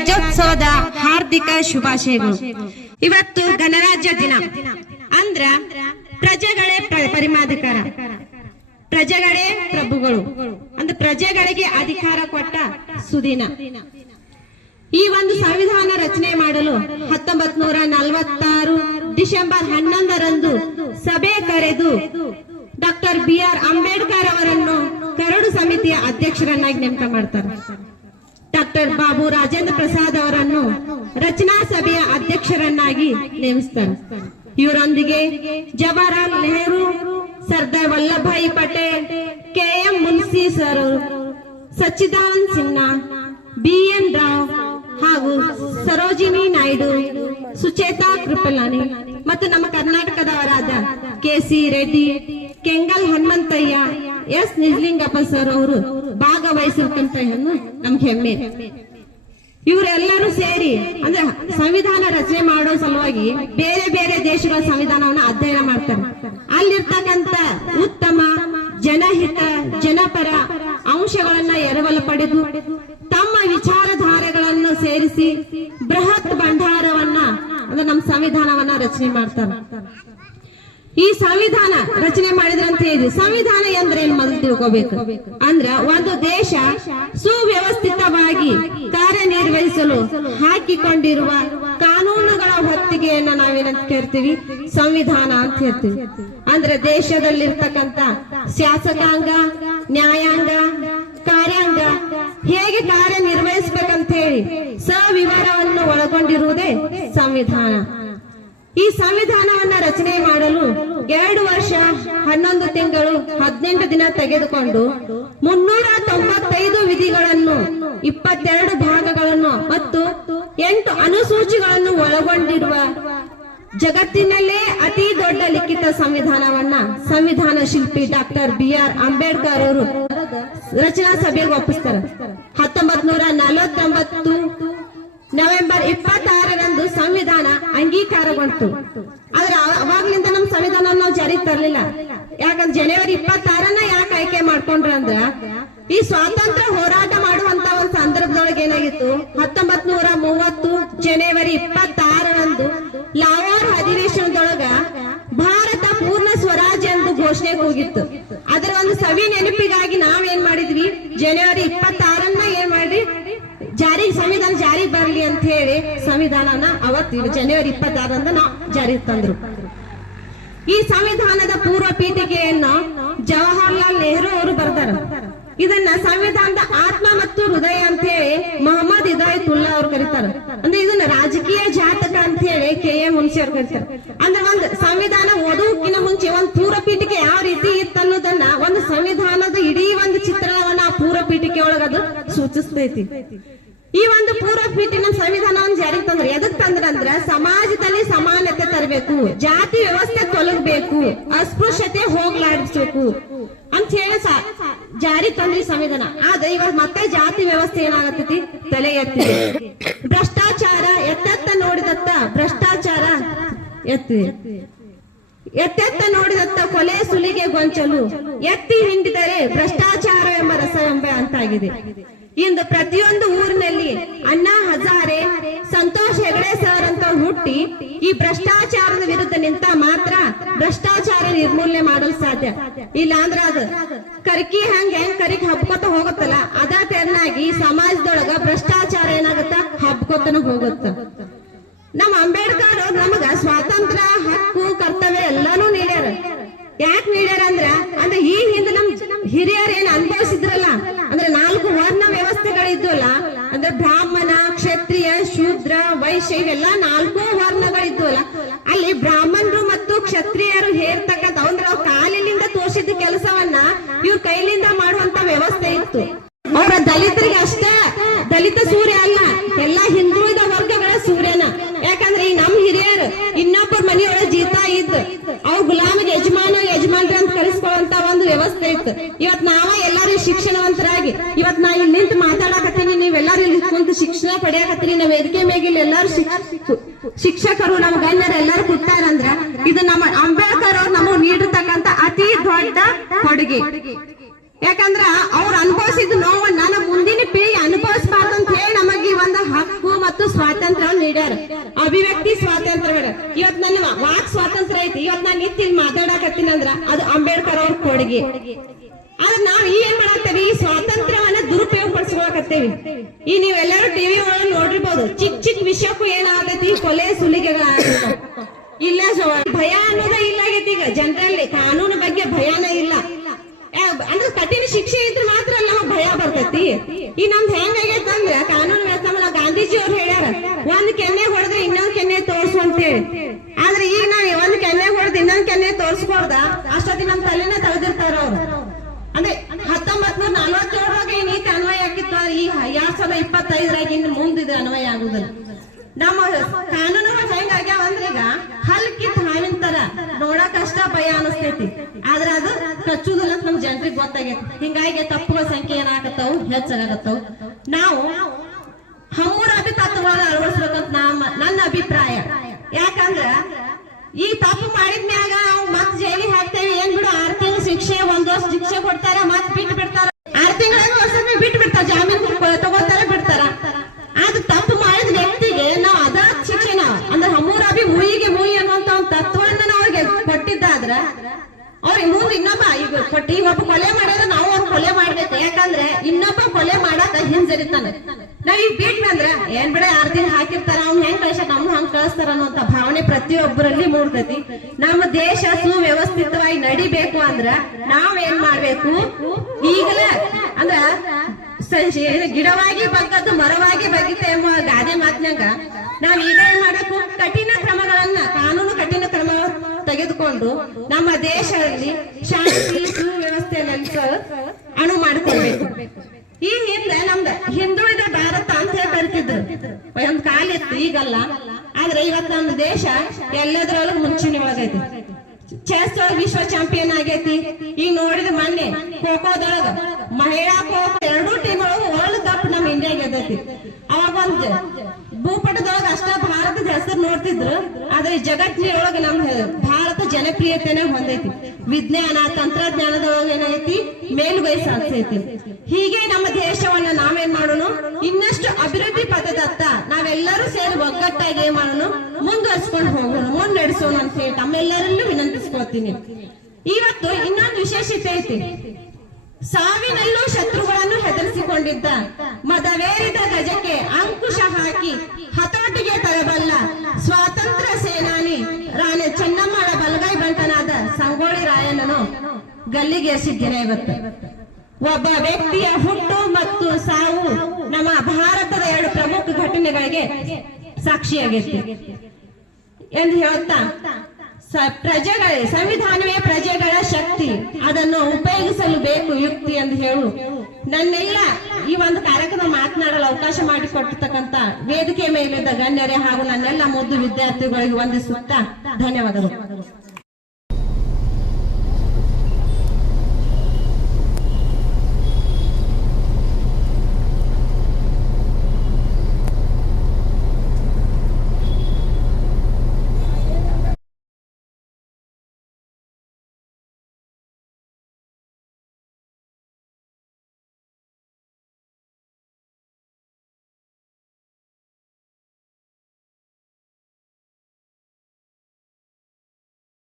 ರಾಜ್ಯೋತ್ಸವದ ಹಾರ್ದಿಕ ಶುಭಾಶಯಗಳು. ಇವತ್ತು ಗಣರಾಜ್ಯ ದಿನ. ಅಂದ್ರ ಪ್ರಜೆಗಳೇ ಪ್ರ- ಪರಿಮಾಧಿಕಾರ. ಪ್ರಜೆಗಳೇ ಪ್ರಭುಗಳು. ಅಂದ್ರೆ ಪ್ರಜೆಗಳಿಗೆ ಅಧಿಕಾರ ಕೊಟ್ಟ ಸುದಿನ. ಈ ಒಂದು ಸಂವಿಧಾನ ರಚನೆ ಮಾಡಲು ಹತ್ತೊಂಬತ್ ನೂರ ನಲವತ್ತಾರು ಡಿಸೆಂಬರ್ ಹನ್ನೊಂದರಂದು ಸಭೆ ಕರೆದು ಡಾಕ್ಟರ್ ಬಿ ಆರ್ ಅಂಬೇಡ್ಕರ್ ಅವರನ್ನು ಕರಡು ಸಮಿತಿಯ ಅಧ್ಯಕ್ಷರನ್ನಾಗಿ ನೇಮಕ ಮಾಡ್ತಾರೆ. ಡಾಕ್ಟರ್ ಬಾಬು ರಾಜೇಂದ್ರ ಪ್ರಸಾದ್ ಅವರನ್ನು ರಚನಾ ಸಭೆಯ ಅಧ್ಯಕ್ಷರನ್ನಾಗಿ ನೇಮಿಸ್ತಾರೆ. ಇವರೊಂದಿಗೆ Jawaharlal Nehru, Sardar Vallabhbhai Patel K M Munshi sir Sachchidanand Sinha B N Rau ಹಾಗೂ ಸರೋಜಿನಿ ನಾಯ್ಡು, ಸುಚೇತಾ ಕೃಪಲಾನಿ ಮತ್ತು ನಮ್ಮ ಕರ್ನಾಟಕದವರಾದ K C Reddy, Kengal Hanumanthaiah, S Nijalingappa sir ಅವರು ಭಾಗವಹಿಸಿರ್ತಂತ ನಮ್ಗೆ ಹೆಮ್ಮೆ. ಇವರೆಲ್ಲರೂ ಸೇರಿ, ಅಂದ್ರೆ ಸಂವಿಧಾನ ರಚನೆ ಮಾಡೋ ಸಲುವಾಗಿ ಬೇರೆ ಬೇರೆ ದೇಶಗಳ ಸಂವಿಧಾನವನ್ನ ಅಧ್ಯಯನ ಮಾಡ್ತಾರೆ. ಅಲ್ಲಿರ್ತಕ್ಕಂತ ಉತ್ತಮ, ಜನಹಿತ, ಜನಪರ ಅಂಶಗಳನ್ನ ಎರವಲು ಪಡೆದು ತಮ್ಮ ವಿಚಾರಧಾರೆಗಳನ್ನು ಸೇರಿಸಿ ಬೃಹತ್ ಭಂಡಾರವನ್ನ, ಅಂದ್ರೆ ನಮ್ಮ ಸಂವಿಧಾನವನ್ನ ರಚನೆ ಮಾಡ್ತಾರೆ. ಈ ಸಂವಿಧಾನ ರಚನೆ ಮಾಡಿದ್ರಂತ ಹೇಳಿ ಸಂವಿಧಾನ ಅಂದ್ರೆ ಏನ್ ಮೊದಲು ತಿಳ್ಕೋಬೇಕು? ಅಂದ್ರ ಒಂದು ದೇಶ ಸುವ್ಯವಸ್ಥಿತವಾಗಿ ಕಾರ್ಯನಿರ್ವಹಿಸಲು ಹಾಕಿಕೊಂಡಿರುವ ಕಾನೂನುಗಳ ಹೊತ್ತಿಗೆಯನ್ನ ನಾವೇನಂತ ಕೇಳ್ತೀವಿ ಸಂವಿಧಾನ ಅಂತ ಹೇಳ್ತೀವಿ. ಅಂದ್ರೆ ದೇಶದಲ್ಲಿರ್ತಕ್ಕಂತ ಶಾಸಕಾಂಗ, ನ್ಯಾಯಾಂಗ, ಕಾರ್ಯಾಂಗ ಹೇಗೆ ಕಾರ್ಯನಿರ್ವಹಿಸ್ಬೇಕಂತ ಹೇಳಿ ಸವಿವರವನ್ನು ಒಳಗೊಂಡಿರುವುದೇ ಸಂವಿಧಾನ. ಈ ಸಂವಿಧಾನವನ್ನ ರಚನೆ ಮಾಡಲು ಎರಡು ವರ್ಷ, ಹನ್ನೊಂದು ತಿಂಗಳು, ಹದಿನೆಂಟು ದಿನ ತೆಗೆದುಕೊಂಡು ಮುನ್ನೂರ ತೊಂಬತ್ತೈದು ವಿಧಿಗಳನ್ನು, ಇಪ್ಪತ್ತೆರಡು ಭಾಗಗಳನ್ನು ಮತ್ತು ಎಂಟು ಅನುಸೂಚಿಗಳನ್ನು ಒಳಗೊಂಡಿರುವ ಜಗತ್ತಿನಲ್ಲೇ ಅತಿ ದೊಡ್ಡ ಲಿಖಿತ ಸಂವಿಧಾನವನ್ನ ಸಂವಿಧಾನ ಶಿಲ್ಪಿ ಡಾಕ್ಟರ್ ಬಿ ಆರ್ ಅಂಬೇಡ್ಕರ್ ಅವರು ರಚನಾ ಸಭೆಗೆ ಒಪ್ಪಿಸ್ತಾರೆ ಹತ್ತೊಂಬತ್ ನೂರ ನಲವತ್ತೊಂಬತ್ತು ನವೆಂಬರ್ ಇಪ್ಪತ್ತಾರರಂದು ಸಂವಿಧಾನ ಅಂಗೀಕಾರಗೊಂಡು ಆದ್ರೆ ಅವ- ಅವಾಗ್ಲಿಂದ ನಮ್ ಸಂವಿಧಾನ ನಾವು ಜಾರಿಗೆ ತರಲಿಲ್ಲ. ಯಾಕಂದ್ರೆ ಜನವರಿ ಇಪ್ಪತ್ತಾರನ್ನ ಯಾಕೆ ಆಯ್ಕೆ ಮಾಡ್ಕೊಂಡ್ರ ಅಂದ್ರ ಈ ಸ್ವಾತಂತ್ರ್ಯ ಹೋರಾಟ ಮಾಡುವಂತ ಒಂದು ಸಂದರ್ಭದೊಳಗೆ ಏನಾಗಿತ್ತು? ಹತ್ತೊಂಬತ್ ನೂರ ಮೂವತ್ತು ಜನವರಿ ಇಪ್ಪತ್ತಾರರಂದು ಲಾವಾರ್ ಅಧಿವೇಶನದೊಳಗ ಭಾರತ ಪೂರ್ಣ ಸ್ವರಾಜ್ಯ ಎಂದು ಘೋಷಣೆ ಹೋಗಿತ್ತು. ಅದರ ಒಂದು ಸವಿ ನೆನಪಿಗಾಗಿ ನಾವೇನ್ ಮಾಡಿದ್ವಿ? ಜನವರಿ ಇಪ್ಪತ್ತಾರನ್ನ ಏನ್ ಮಾಡಿ ಜಾರಿ ಸಂವಿಧಾನ ಜಾರಿ ಬರಲಿ ಅಂತ ಸಂವಿಧಾನನ ಅವತ್ತು ಜನವರಿ ಇಪ್ಪತ್ತಾರರಂದು ನಾವು ಜಾರಿಗೆ ತಂದ್ರು. ಈ ಸಂವಿಧಾನದ ಪೂರ್ವ ಪೀಠಿಕೆಯನ್ನು ಜವಾಹರ್ಲಾಲ್ ನೆಹರು ಅವರು ಬರ್ತಾರ ಇದನ್ನ ಸಂವಿಧಾನದ ಆತ್ಮ ಮತ್ತು ಹೃದಯ ಅಂತ ಹೇಳಿ ಮೊಹಮ್ಮದ್ ಹಿದಾಯತುಲ್ಲಾ ಅವ್ರು ಕರೀತಾರ. ಅಂದ್ರೆ ಇದನ್ನ ರಾಜಕೀಯ ಜಾತಕ ಅಂತ ಹೇಳಿ ಕೆ ಎ ಮುನ್ಸಿ ಅವ್ರು ಕರೀತಾರ. ಅಂದ್ರೆ ಒಂದು ಸಂವಿಧಾನ ಓದುವಕ್ಕಿಂತ ಮುಂಚೆ ಒಂದು ಪೂರ್ವ ಪೀಠಿಕೆ ಯಾವ ರೀತಿ ಇತ್ತು ಅನ್ನೋದನ್ನ ಒಂದು ಸಂವಿಧಾನದ ಇಡೀ ಒಂದು ಚಿತ್ರಣವನ್ನ ಆ ಪೂರ್ವ ಪೀಠಿಕೆ ಒಳಗದು ಸೂಚಿಸ್ತೈತಿ. ಪೂರ್ವ ಪೀಠಿನ ಸಂವಿಧಾನವನ್ನು ಜಾರಿಗೆ ತಂದ್ರೆ ಎದಕ್ ತಂದ್ರಂದ್ರ ಸಮಾಜದಲ್ಲಿ ಸಮಾನತೆ ತರಬೇಕು, ಜಾತಿ ವ್ಯವಸ್ಥೆ ತೊಲಗಬೇಕು, ಅಸ್ಪೃಶ್ಯತೆ ಹೋಗ್ಲಾಡಿಸ್ಬೇಕು ಅಂತ ಹೇಳಿ ಜಾರಿ ತಂದ್ರಿ ಸಂವಿಧಾನ. ಆದ್ರೆ ಇವಾಗ ಮತ್ತೆ ಜಾತಿ ವ್ಯವಸ್ಥೆ ಏನಾಗತ್ತೈತಿ? ತಲೆ ಎತ್ತಿ. ಭ್ರಷ್ಟಾಚಾರ ಎತ್ತೆತ್ತ ನೋಡಿದತ್ತ ಭ್ರಷ್ಟಾಚಾರ ಎತ್ತಿ. ಎತ್ತೆತ್ತ ನೋಡಿದತ್ತ ಕೊಲೆ ಸುಲಿಗೆ ಗೊಂಚಲು ಎತ್ತಿ ಹಿಂಡಿದರೆ ಭ್ರಷ್ಟಾಚಾರ ಎಂಬ ರಸವೆಂಬ ಅಂತಾಗಿದೆ. ಇಂದು ಪ್ರತಿಯೊಂದು ಊರಿನಲ್ಲಿ ಅಣ್ಣಾ ಹಜಾರೆ, ಸಂತೋಷ್ ಹೆಗಡೆ ಸರ್ ಅಂತ ಹುಟ್ಟಿ ಈ ಭ್ರಷ್ಟಾಚಾರದ ವಿರುದ್ಧ ನಿಂತ ಮಾತ್ರ ಭ್ರಷ್ಟಾಚಾರ ನಿರ್ಮೂಲನೆ ಮಾಡಲು ಸಾಧ್ಯ. ಇಲ್ಲ ಅಂದ್ರ ಅದು ಕರ್ಕಿ ಹಂಗ ಹೆಂಗ್ ಕರಿಕ್ ಹಬ್ಕೋತ ಹೋಗುತ್ತಲ್ಲ, ಅದ ತೆರನಾಗಿ ಸಮಾಜದೊಳಗ ಭ್ರಷ್ಟಾಚಾರ ಏನಾಗುತ್ತ? ಹಬ್ಕೋತನ ಹೋಗುತ್ತ. ನಮ್ಮ ಅಂಬೇಡ್ಕರ್ ನಮಗ ಸ್ವಾತಂತ್ರ್ಯ, ಹಕ್ಕು, ಕರ್ತವ್ಯ ಎಲ್ಲಾನು ನೀಡ್ಯಾರ. ಯಾಕೆ ನೀಡ್ಯಾರ ಅಂದ್ರ, ಅಂದ್ರೆ ಈ ಹಿಂದೆ ನಮ್ ಹಿರಿಯರ್ ಏನ್ ಅನುಭವಿಸಿದ್ರಲ್ಲ ಅಂದ್ರೆ ನಾಲ್ಕು ವರ್ಣ ವ್ಯವಸ್ಥೆಗಳಿದ್ವಲ್ಲ ಅಂದ್ರೆ ಬ್ರಾಹ್ಮಣ, ಕ್ಷತ್ರಿಯ, ಶೂದ್ರ, ವೈಶ್ಯ, ಇವೆಲ್ಲ ನಾಲ್ಕು ವರ್ಣಗಳಿದ್ವಲ್ಲ? ಅಲ್ಲಿ ಬ್ರಾಹ್ಮಣರು ಮತ್ತು ಕ್ಷತ್ರಿಯರು ಹೇರ್ತಕ್ಕಂತ ಅಂದ್ರೆ ಅವ್ರ ಕಾಲಿನಿಂದ ತೋರಿಸಿದ ಕೆಲಸವನ್ನ ಇವ್ರ ಕೈಲಿಂದ ಮಾಡುವಂತ ವ್ಯವಸ್ಥೆ ಇತ್ತು. ಅವರ ದಲಿತರಿಗೆ ಅಷ್ಟೇ. ದಲಿತ ಸೂರ್ಯ ಅಲ್ಲ. ಎಲ್ಲಾ ಹಿಂದುಳಿದ ವರ್ಗಗಳ ಸೂರ್ಯನ. ಯಾಕಂದ್ರೆ ಈ ನಮ್ ಹಿರಿಯರು ಇನ್ನೊಬ್ಬರ ಮನೆಯೊಳಗೆ ಜೀತಾ ಇದ್ದ. ಅವ್ರ ಗುಲಾಮಿಗೆ ಯಜಮಾನ ಯಜಮಾನ್ರ ಅಂತ ಕರೆಸ್ಕೊಳ್ಳುವಂತ ಒಂದು ವ್ಯವಸ್ಥೆ ಇತ್ತು. ಇವತ್ ನಾವ ಎಲ್ಲಾರು ಶಿಕ್ಷಣವಂತರಾಗಿ, ಇವತ್ ನಾ ಇಲ್ಲಿ ನಿಂತು ಕುಂತು ಶಿಕ್ಷಣ ಪಡೆಯಕತ್ತಿ ನಾವ್ ವೇದಿಕೆ ಮೇಗಿಲ್ ಎಲ್ಲಾರು ಶಿಕ್ಷಕರು ನಮ್ ಗಣ್ಯರು ಎಲ್ಲಾರು ಕೊಟ್ಟಾರಂದ್ರ ಇದು ನಮ್ಮ ಅಂಬೇಡ್ಕರ್ ಅವ್ರು ನಮಗ್ ನೀಡಿರ್ತಕ್ಕಂತ ಅತಿ ದೊಡ್ಡ ಕೊಡುಗೆ. ಯಾಕಂದ್ರ ಅವ್ರ ಅನುಭವಿಸಿದ ನೋವನ್ನ ನಮ್ಮ ಮುಂದಿನ ಪೀಳಿ ಅನುಭವಿಸಬಾರ್ದು ಅಂತ ಹೇಳಿ ನಮಗೆ ಒಂದು ಹಕ್ಕು ಮತ್ತು ಸ್ವಾತಂತ್ರ್ಯವನ್ನು ನೀಡ್ಯಾರ. ಅಭಿವ್ಯಕ್ತಿ ಸ್ವಾತಂತ್ರ್ಯ ಬೇಡ ಇವತ್ ನನ್ನ ವಾಕ್ ಸ್ವಾತಂತ್ರ್ಯ ಐತಿ. ಇವತ್ ನಾನು ಇಲ್ಲಿ ಮಾತಾಡಕತ್ತೀನಿ ಅಂದ್ರ ಅದು ಅಂಬೇಡ್ಕರ್ ಅವ್ರ ಕೊಡುಗೆ. ಆದ್ರೆ ನಾವ್ ಈ ಏನ್ ಮಾಡತ್ತೇವಿ ಈ ಸ್ವಾತಂತ್ರ್ಯವನ್ನ ದುರುಪಯೋಗ ಪಡಿಸ್ಕೊಳಕತ್ತೇವಿ ಈ ನೀವೆಲ್ಲರೂ ಟಿವಿ ಒಳಗೆ ನೋಡಿರ್ಬೋದು. ಚಿಕ್ಕ ಚಿಕ್ಕ ವಿಷಯಕ್ಕೂ ಏನಾಗತೈತಿ? ಕೊಲೆ ಸುಲಿಗೆಗಳ ಇಲ್ಲ ಭಯ ಅನ್ನೋದ ಇಲ್ಲ ಈಗ ಜನರಲ್ಲಿ. ಕಾನೂನು ಬಗ್ಗೆ ಭಯನೇ ಇಲ್ಲ. ಅಂದ್ರೆ ಕಠಿಣ ಶಿಕ್ಷೆ ಇದ್ರೆ ಮಾತ್ರ ನಮಗ್ ಭಯ ಬರ್ತೈತಿ. ಈ ನಮ್ದು ಹೆಂಗಾಗೈತಂದ್ರೆ ಕಾನೂನು ವ್ಯವಸ್ಥೆ ಗಾಂಧೀಜಿ ಅವ್ರು ಹೇಳ್ಯಾರ, ಒಂದ್ ಕೆನ್ನೆ ಹೊಡೆದ್ರೆ ಇನ್ನೊಂದ್ ಕೆನ್ನೆ ತೋರ್ಸು ಅಂತೇಳಿ ಆದ್ರೆ ಈಗ ನಾವ್ ಒಂದ್ ಕೆನ್ನೆ ಹೊಡೆದ್ ಇನ್ನೊಂದ್ ಕೆನ್ನೆ ತೋರ್ಸ್ಬಾರ್ದ ಅಷ್ಟೊತ್ತಿ ನಮ್ ತಲೆನ ತೆಗೆದಿರ್ತಾರ ಅವ್ರು. ಅಂದ್ರೆ ಹತ್ತೊಂಬತ್ ನೂರ ನಲ್ವತ್ತೇಳರಾಗ ಈ ನೀತಿ ಅನ್ವಯ ಆಗಿತ್ತು, ಈ ಎರಡ್ ಸಾವಿರದ ಇಪ್ಪತ್ತೈದರಾಗ ಇನ್ನು ಮುಂದಿದೆ ಅನ್ವಯ ಆಗುದಿಲ್ಲ. ನಮ್ಮ ಕಾನೂನು ಹೆಂಗಾಗ್ಯಾವ ಅಂದ್ರೆ ಈಗ ಹಲ್ಕಿತ್ ಹಾವಿನ ತರ ನೋಡಕ್ ಅಷ್ಟ ಭಯ ಅನಿಸ್ತೈತಿ. ಆದ್ರೆ ಅದು ಕಚ್ಚುದಿಲ್ಲ ನಮ್ ಜನರಿಗೆ ಗೊತ್ತಾಗೈತಿ. ಹಿಂಗಾಗಿ ತಪ್ಪುಗಳ ಸಂಖ್ಯೆ ಏನಾಗತ್ತವು? ಹೆಚ್ಚಾಗತ್ತವು. ನಾವು ಹಮ್ಮುರಾಬಿ ತತ್ವಗಳನ್ನ ಅಳವಡಿಸ್ಬೇಕಂತ ನಮ್ಮ ನನ್ನ ಅಭಿಪ್ರಾಯ. ಯಾಕಂದ್ರ ಈ ತಪ್ಪು ಮಾಡಿದ್ಮ್ಯಾಗ ನಾವು ಮತ್ ಜೈಲಿಗೆ ಹಾಕ್ತೇವೆ ಏನ್ ಬಿಡು ಆರ್ ತಿಂಗಳು ಶಿಕ್ಷೆ ಒಂದ್ ವರ್ಷ ಶಿಕ್ಷೆ ಕೊಡ್ತಾರ ಮತ್ ಬಿಟ್ಟು ಬಿಡ್ತಾರ ಆರ್ ತಿಂಗಳಾಗ ವರ್ಷಕ್ಕೆ ಬಿಟ್ಟು ಬಿಡ್ತಾರ ಜಾಮೀನು ತಗೋತಾರ ಬಿಡ್ತಾರ ಆದ ತಪ್ಪು ಮಾಡಿದ ವ್ಯಕ್ತಿಗೆ ನಾವು ಅದ ಶಿಕ್ಷೆ ನಾವು ಅಂದ್ರೆ ಹಮ್ಮೂರಾಬಿ ಮುಯಿಗೆ ಮುಯಿ ಅನ್ನುವಂತ ಒಂದು ತತ್ವವನ್ನ ನಾವು ಅವ್ರಿಗೆ ಕೊಟ್ಟಿದ್ದಾದ್ರ ಅವ್ರ ಇವ್ರು ಇನ್ನೊಬ್ಬ, ಈಗ ಕೊಟ್ಟಿ ಒಬ್ಬ ಕೊಲೆ ಮಾಡಿದ್ರೆ ನಾವು ಅವ್ರು ಕೊಲೆ ಮಾಡ್ಬೇಕು. ಯಾಕಂದ್ರೆ ಇನ್ನೊಬ್ಬ ಕೊಲೆ ಮಾಡಾಕ ಹಿಂಜರಿತಾನೆ. ನಾವ್ ಈಗ ಬಿಟ್ವಿ ಅಂದ್ರ ಏನ್ ಬಿಡ ಆರ್ ದಿನ ಹಾಕಿರ್ತಾರ, ಅವ್ನ್ ಹೆಂಗ್ ಕಳ್ಸ ನಮ್ಮ ಹಂಗ್ ಕಳಿಸ್ತಾರ ಅನ್ನುವಂತ ಭಾವನೆ ಪ್ರತಿಯೊಬ್ಬರಲ್ಲಿ ಮೂಡ್ತೈತಿ. ನಮ್ಮ ದೇಶ ಸುವ್ಯವಸ್ಥಿತವಾಗಿ ನಡಿಬೇಕು ಅಂದ್ರ ನಾವ್ ಏನ್ ಮಾಡ್ಬೇಕು? ಈಗಲೇ, ಅಂದ್ರ ಸಂಜೆ ಗಿಡವಾಗಿ ಬಗ್ಗದ್ದು ಮರವಾಗಿ ಬಗ್ಗಿತ ಎಂಬ ಗಾದೆ ಮಾತಿನಾಗ ನಾವ್ ಈಗ ಏನ್ ಮಾಡ್ಬೇಕು? ಕಠಿಣ ಕ್ರಮಗಳನ್ನ, ಕಾನೂನು ಕಠಿಣ ಕ್ರಮ ತೆಗೆದುಕೊಂಡು ನಮ್ಮ ದೇಶದಲ್ಲಿ ಶಾಂತಿ ಸುವ್ಯವಸ್ಥೆಯನ್ನು ಅಣು ಮಾಡಿಕೊಳ್ಬೇಕು ಈ ಹಿಂದೆ ನಮ್ದ ಹಿಂದುಳಿದ ಭಾರತ ಅಂತ ಹೇಳಿ ಒಂದ್ ಕಾಲ ಇತ್ತು, ಈಗಲ್ಲ. ಆದ್ರೆ ಇವತ್ ನಮ್ಮ ದೇಶ ಎಲ್ಲದ್ರೊಳಗೆ ಮುಂಚೂಣಿವಾಗೈತಿ ಚೆಸ್ ಒಳಗ ವಿಶ್ವ ಚಾಂಪಿಯನ್ ಆಗೈತಿ. ಈಗ ನೋಡಿದ ಮೊನ್ನೆ ಖೋಖೋದೊಳಗ ಮಹಿಳಾ ಖೋಖೋ ಎರಡೂ ಟೀಮ್ ಒಳಗ ವರ್ಲ್ಡ್ ಕಪ್ ನಮ್ ಇಂಡಿಯಾ ಗೆದ್ದೈತಿ ಅವಾಗ ಒಂದ್ ಭೂಪಟದೊಳಗ ಅಷ್ಟ ಭಾರತದ ಹೆಸರು ನೋಡ್ತಿದ್ರು, ಆದ್ರೆ ಜಗತ್ತಿನೊಳಗ ನಮ್ ಭಾರತ ಜನಪ್ರಿಯತೆನ ಹೊಂದೈತಿ. ವಿಜ್ಞಾನ, ತಂತ್ರಜ್ಞಾನದೊಳಗ ಏನೈತಿ? ಮೇಲುಗೈ ಸಾಧಿಸೈತಿ ಹೀಗೆ ನಮ್ಮ ದೇಶವನ್ನ ನಾವೇನ್ ಮಾಡೋಣ? ಇನ್ನಷ್ಟು ಅಭಿವೃದ್ಧಿ ಪದದತ್ತ ನಾವೆಲ್ಲರೂ ಸೇರಿ ಒಗ್ಗಟ್ಟಾಗಿ ಏನ್ ಮಾಡೋಣ? ಮುಂದುವರ್ಸ್ಕೊಂಡು ಹೋಗೋಣ, ಮುನ್ನಡೆಸೋಣ ಅಂತ ಹೇಳಿ ತಮ್ಮೆಲ್ಲರಲ್ಲೂ ವಿನಂತಿಸ್ಕೊಳ್ತೀನಿ. ಇವತ್ತು ಇನ್ನೊಂದು ವಿಶೇಷತೆ ಐತಿ. ಸಾವಿನಲ್ಲೂ ಶತ್ರುಗಳನ್ನು ಹೆದರಿಸಿಕೊಂಡಿದ್ದ ಮದವೇರಿದ ಗಜಕ್ಕೆ ಗಲ್ಲಿಗೇರಿಸಿದ್ದೇನೆ ಇವತ್ತು ಒಬ್ಬ ವ್ಯಕ್ತಿಯ ಹುಟ್ಟು ಮತ್ತು ಸಾವು ನಮ್ಮ ಭಾರತದ ಎರಡು ಪ್ರಮುಖ ಘಟನೆಗಳಿಗೆ ಸಾಕ್ಷಿಯಾಗೈತಿ ಎಂದು ಹೇಳುತ್ತಾ ಪ್ರಜೆಗಳ, ಸಂವಿಧಾನವೇ ಪ್ರಜೆಗಳ ಶಕ್ತಿ. ಅದನ್ನು ಉಪಯೋಗಿಸಲು ಬೇಕು ಯುಕ್ತಿ ಎಂದು ಹೇಳು. ನನ್ನೆಲ್ಲ ಈ ಒಂದು ಕಾರ್ಯಕ್ರಮ ಮಾತನಾಡಲು ಅವಕಾಶ ಮಾಡಿಕೊಟ್ಟಿರ್ತಕ್ಕಂತ ವೇದಿಕೆ ಮೇಲಿದ್ದ ಗಣ್ಯರೇ ಹಾಗೂ ನನ್ನೆಲ್ಲ ಮುದ್ದು ವಿದ್ಯಾರ್ಥಿಗಳಿಗೆ ವಂದಿಸುತ್ತಾ ಧನ್ಯವಾದಗಳು.